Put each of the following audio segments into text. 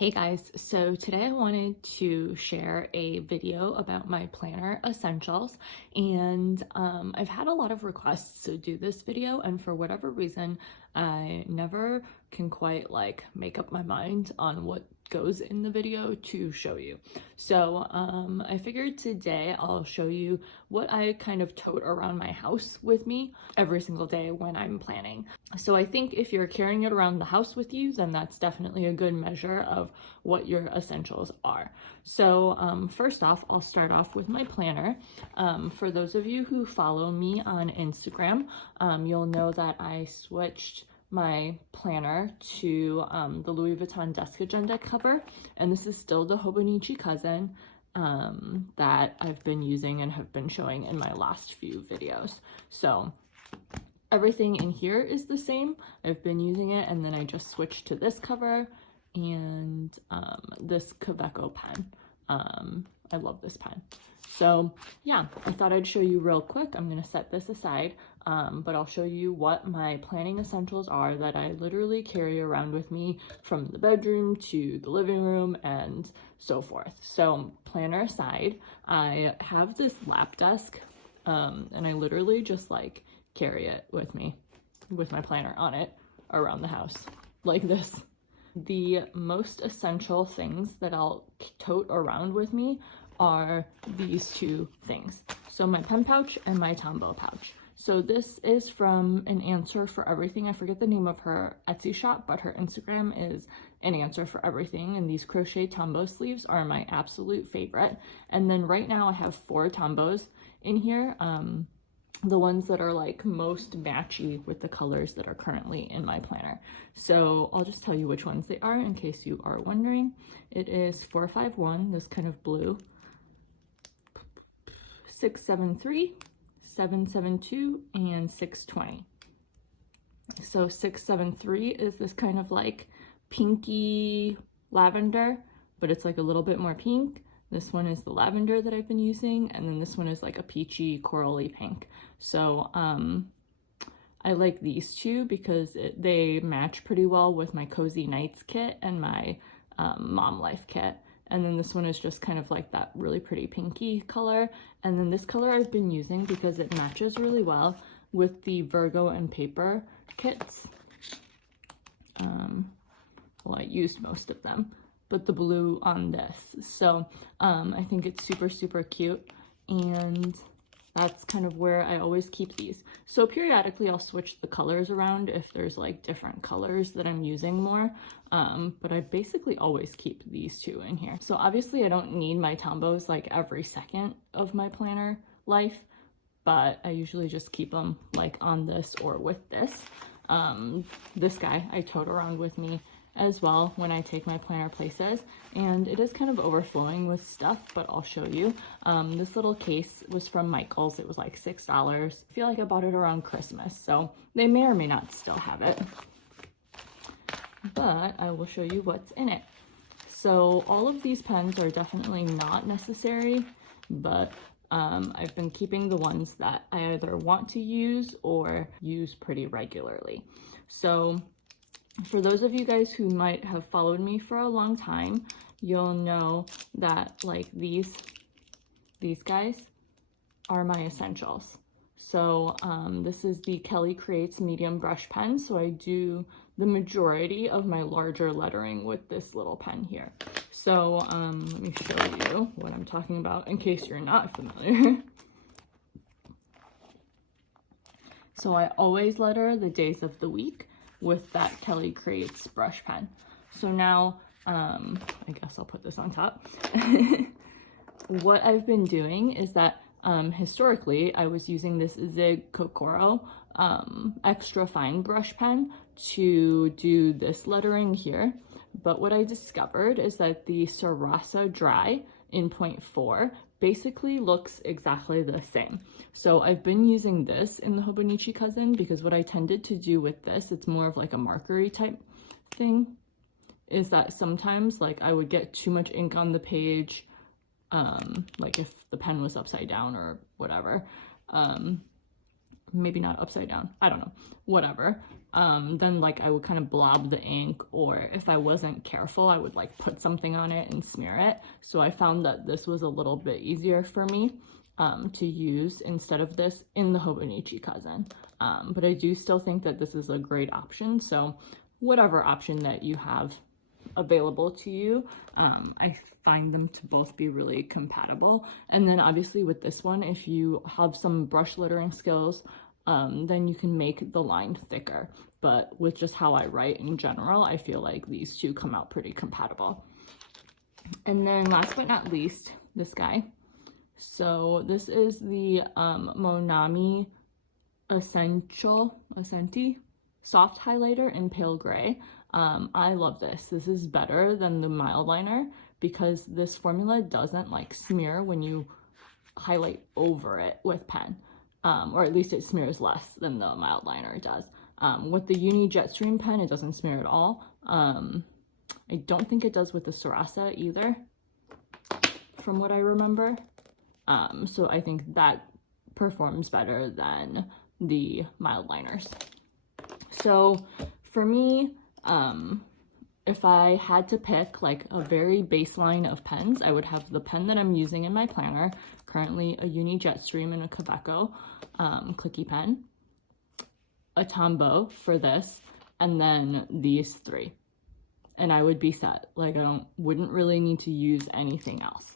Hey guys, so today I wanted to share a video about my planner essentials, and I've had a lot of requests to do this video, and for whatever reason I never can quite make up my mind on what goes in the video to show you. So I figured today I'll show you what I kind of tote around my house with me every single day when I'm planning. So I think if you're carrying it around the house with you, then that's definitely a good measure of what your essentials are. So first off, I'll start off with my planner. For those of you who follow me on Instagram, you'll know that I switched my planner to the Louis Vuitton desk agenda cover, and this is still the Hobo Nietzsche cousin that I've been using and have been showing in my last few videos. So everything in here is the same. I've been using it, and then I just switched to this cover and this Virgo pen. I love this pen. So yeah, I thought I'd show you real quick. I'm gonna set this aside, but I'll show you what my planning essentials are that I literally carry around with me from the bedroom to the living room and so forth. So planner aside, I have this lap desk, and I literally just carry it with me with my planner on it around the house like this. The most essential things that I'll tote around with me are these two things. So my pen pouch and my Tombow pouch. So this is from An Answer for Everything. I forget the name of her Etsy shop, but her Instagram is An Answer for Everything. And these crochet Tombow sleeves are my absolute favorite. And then right now I have 4 Tombows in here. The ones that are most matchy with the colors that are currently in my planner. So I'll just tell you which ones they are in case you are wondering. It is 451, this kind of blue, 673, 772, and 620. So 673 is this kind of pinky lavender, but it's a little bit more pink. This one is the lavender that I've been using, and then this one is a peachy corally pink. So I like these two because they match pretty well with my Cozy Nights kit and my Mom Life kit. And then this one is just kind of that really pretty pinky color. And then this color I've been using because it matches really well with the Virgo and Paper kits. Well, I used most of them, but the blue on this. So I think it's super, super cute, and that's kind of where I always keep these. So periodically I'll switch the colors around if there's different colors that I'm using more, but I basically always keep these two in here. So obviously I don't need my Tombows every second of my planner life, but I usually just keep them on this or with this. This guy I tote around with me as well when I take my planner places, and it is kind of overflowing with stuff, but I'll show you. This little case was from Michael's. It was $6. I feel like I bought it around Christmas, so they may or may not still have it, but I will show you what's in it. So all of these pens are definitely not necessary, but I've been keeping the ones that I either want to use or use pretty regularly. So for those of you guys who might have followed me for a long time, you'll know that these guys are my essentials. So this is the Kelly Creates medium brush pen. So I do the majority of my larger lettering with this little pen here. So let me show you what I'm talking about in case you're not familiar. So I always letter the days of the week with that Kelly Creates brush pen. So now, I guess I'll put this on top. What I've been doing is that historically I was using this Zig Kokoro extra fine brush pen to do this lettering here. But what I discovered is that the Sarasa Dry in 0.4 basically looks exactly the same. So I've been using this in the Hobo Nietzsche cousin because what I tended to do with this, it's more of a markery type thing, is that sometimes I would get too much ink on the page, if the pen was upside down or whatever. maybe not upside down, I don't know, whatever, then like I would kind of blob the ink, or if I wasn't careful, I would like put something on it and smear it. So I found that this was a little bit easier for me to use instead of this in the Hobo Nietzsche Cousin. But I do still think that this is a great option. So whatever option that you have available to you, I find them to both be really compatible. And then obviously with this one, if you have some brush lettering skills, then you can make the line thicker. But with just how I write in general, I feel like these two come out pretty compatible. And then last but not least, this guy. So this is the Monami Essenti soft highlighter in pale gray. I love this. This is better than the mild liner because this formula doesn't like smear when you highlight over it with pen, or at least it smears less than the mild liner does. With the Uni Jetstream pen, it doesn't smear at all. I don't think it does with the Sarasa either, from what I remember. So I think that performs better than the mild liners. So for me, if I had to pick like a very baseline of pens, I would have the pen that I'm using in my planner, currently a Uni Jetstream and a Kaweco clicky pen, a Tombow for this, and then these three. And I would be set. Like wouldn't really need to use anything else.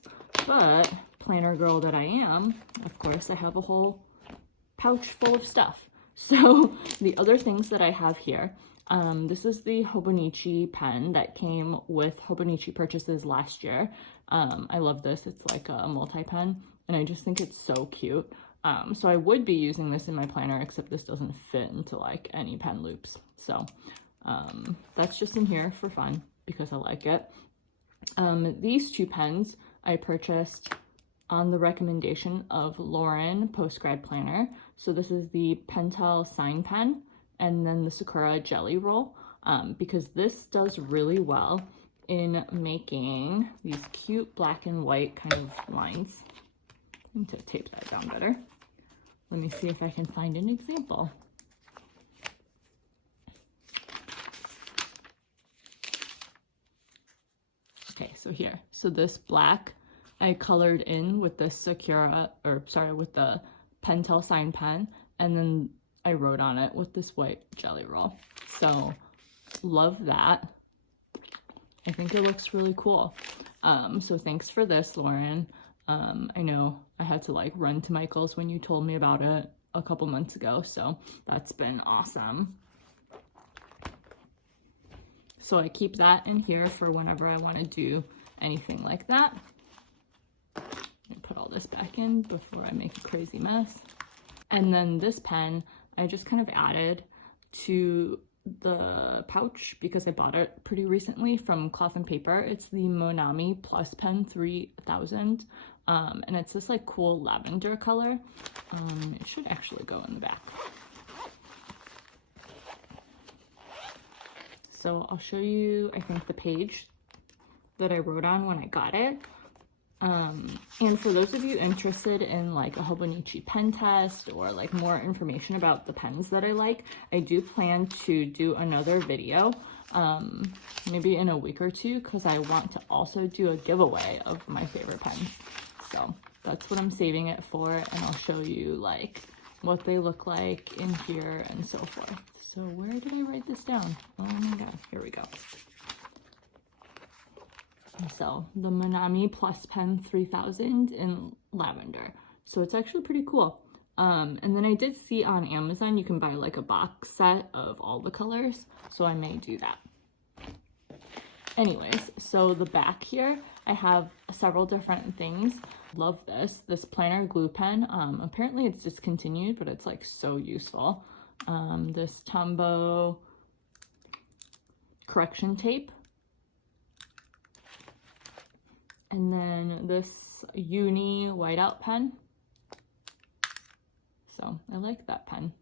But planner girl that I am, of course, I have a whole pouch full of stuff. So the other things that I have here, this is the Hobo Nietzsche pen that came with Hobo Nietzsche purchases last year. I love this. It's like a multi-pen, and I just think it's so cute. So I would be using this in my planner, except this doesn't fit into like any pen loops. So that's just in here for fun because I like it. These two pens I purchased on the recommendation of Lauren Postgrad Planner. So this is the Pentel Sign Pen and then the Sakura Jelly Roll, because this does really well in making these cute black and white kind of lines. I need to tape that down better. Let me see if I can find an example. Okay, so here. So this black I colored in with the with the Pentel Sign Pen, and then I wrote on it with this white Jelly Roll. So love that. I think it looks really cool. So thanks for this, Lauren. I know I had to like run to Michael's when you told me about it a couple months ago, so that's been awesome. So I keep that in here for whenever I want to do anything like that. I put all this back in before I make a crazy mess. And then this pen, I just kind of added to the pouch because I bought it pretty recently from Cloth and Paper. It's the Monami Plus Pen 3000. And it's this like cool lavender color. It should actually go in the back. So I'll show you, I think, the page that I wrote on when I got it. And for those of you interested in like a Hobo Nietzsche pen test or like more information about the pens that I like, I do plan to do another video, maybe in a week or two, because I want to also do a giveaway of my favorite pens. So that's what I'm saving it for, and I'll show you like what they look like in here and so forth. So where did I write this down? Oh my god, here we go. So the Monami Plus Pen 3000 in lavender. So it's actually pretty cool. And then I did see on Amazon you can buy like a box set of all the colors, so I may do that. Anyways, so the back here, I have several different things. Love this planner glue pen. Apparently it's discontinued, but it's like so useful. This Tombow correction tape. And then this Uni whiteout pen. So I like that pen.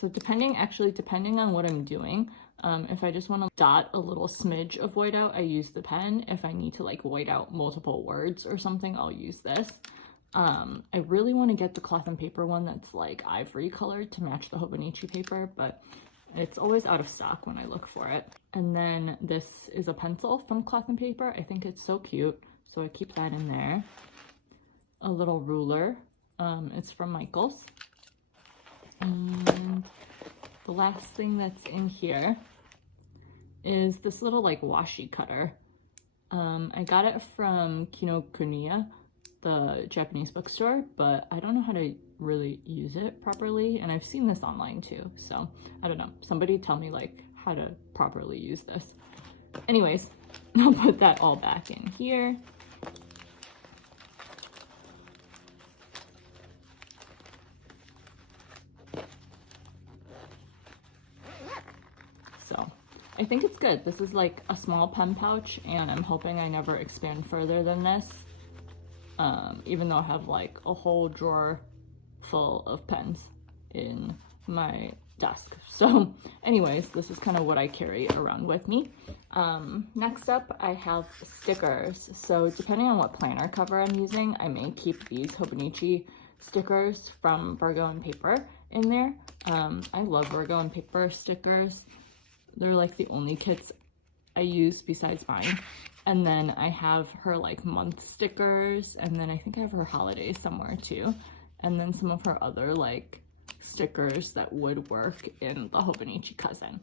So depending on what I'm doing, if I just want to dot a little smidge of whiteout, I use the pen. If I need to like white out multiple words or something, I'll use this. I really want to get the cloth and paper one that's like ivory colored to match the Hobo Nietzsche paper, but it's always out of stock when I look for it. And then this is a pencil from Cloth and Paper. I think it's so cute, so I keep that in there. A little ruler. It's from Michaels. And the last thing that's in here is this little like washi cutter. I got it from Kinokuniya, the Japanese bookstore, but I don't know how to really use it properly, and I've seen this online too, so I don't know. Somebody tell me like how to properly use this. Anyways, I'll put that all back in here. So I think it's good. This is like a small pen pouch, and I'm hoping I never expand further than this. Even though I have like a whole drawer full of pens in my desk. So anyways, this is kind of what I carry around with me. Next up, I have stickers. So depending on what planner cover I'm using, I may keep these Hobo Nietzsche stickers from Virgo Paper in there. I love Virgo Paper stickers. They're like the only kits I use besides mine. And then I have her like month stickers, and then I think I have her holidays somewhere too. And then some of her other like stickers that would work in the Hobo Nietzsche cousin.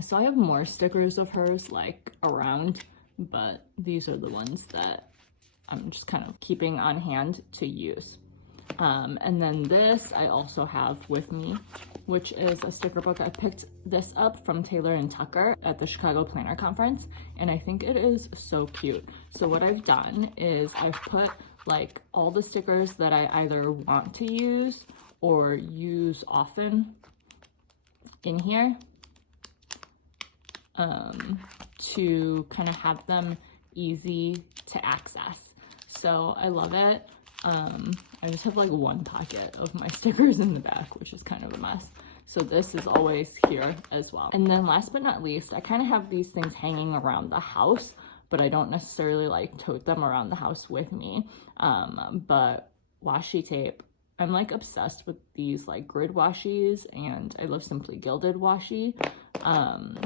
So I have more stickers of hers like around, but these are the ones that I'm just kind of keeping on hand to use. And then this I also have with me, which is a sticker book. I picked this up from Taylor & Tucker at the Chicago Planner Conference, and I think it is so cute. So what I've done is I've put like all the stickers that I either want to use or use often in here to kind of have them easy to access. So I love it. I just have like one pocket of my stickers in the back, which is kind of a mess. So this is always here as well. And then last but not least, I kind of have these things hanging around the house, but I don't necessarily like tote them around the house with me. But washi tape, I'm like obsessed with these like grid washies, and I love Simply Gilded washi.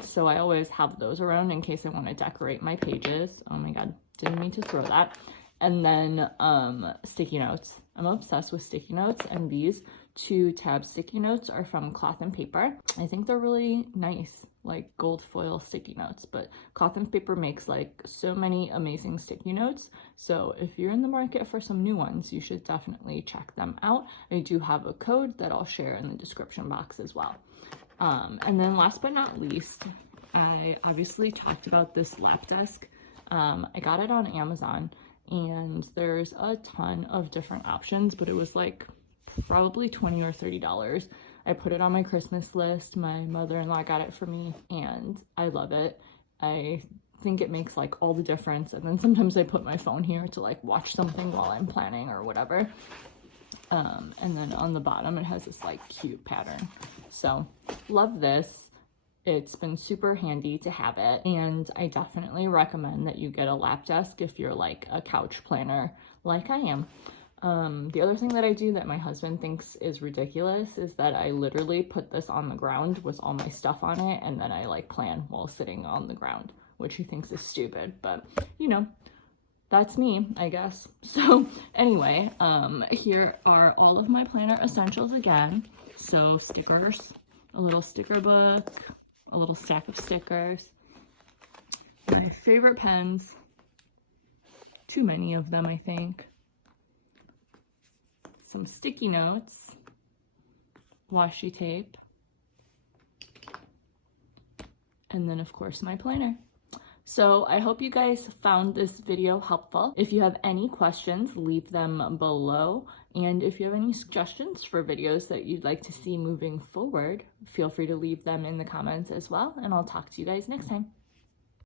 So I always have those around in case I want to decorate my pages. Oh my God, didn't mean to throw that. And then sticky notes. I'm obsessed with sticky notes, and these 2 tab sticky notes are from Cloth and Paper. I think they're really nice, like gold foil sticky notes, but Cloth and Paper makes like so many amazing sticky notes. So if you're in the market for some new ones, you should definitely check them out. I do have a code that I'll share in the description box as well. And then last but not least, I obviously talked about this lap desk. I got it on Amazon, and there's a ton of different options, but it was like probably $20 or $30. I put it on my Christmas list. My mother-in-law got it for me, and I love it. I think it makes like all the difference. And then sometimes I put my phone here to like watch something while I'm planning or whatever. And then on the bottom it has this like cute pattern. So love this. It's been super handy to have it, and I definitely recommend that you get a lap desk if you're like a couch planner like I am. The other thing that I do that my husband thinks is ridiculous is that I literally put this on the ground with all my stuff on it, and then I like plan while sitting on the ground, which he thinks is stupid, but you know, that's me, I guess. So anyway, here are all of my planner essentials again. So stickers, a little sticker book, a little stack of stickers, my favorite pens, too many of them I think, some sticky notes, washi tape, and then of course my planner. So I hope you guys found this video helpful. If you have any questions, leave them below. And if you have any suggestions for videos that you'd like to see moving forward, feel free to leave them in the comments as well. And I'll talk to you guys next time.